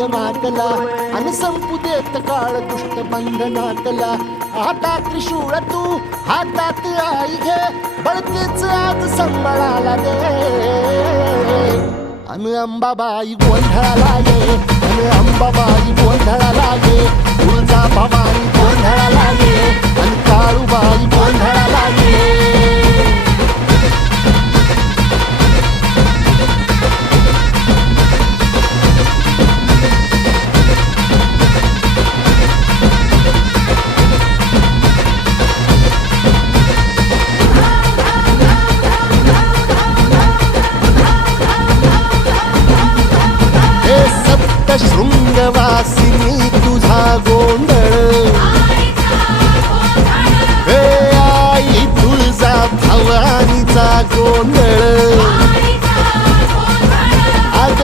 निगमातला आणि संपू देत काळ दुष्ट बंधनातला. आता त्रिशूळ तू हातात आई घे, बळतेच आज संबळाला दे. अन अंबाबाई गोंधळाला ये, अन अंबाबाई गोंधळाला ये. तुळजा भवानी गोंधळाला ये, अन काळूबाई गोंधळाला ये.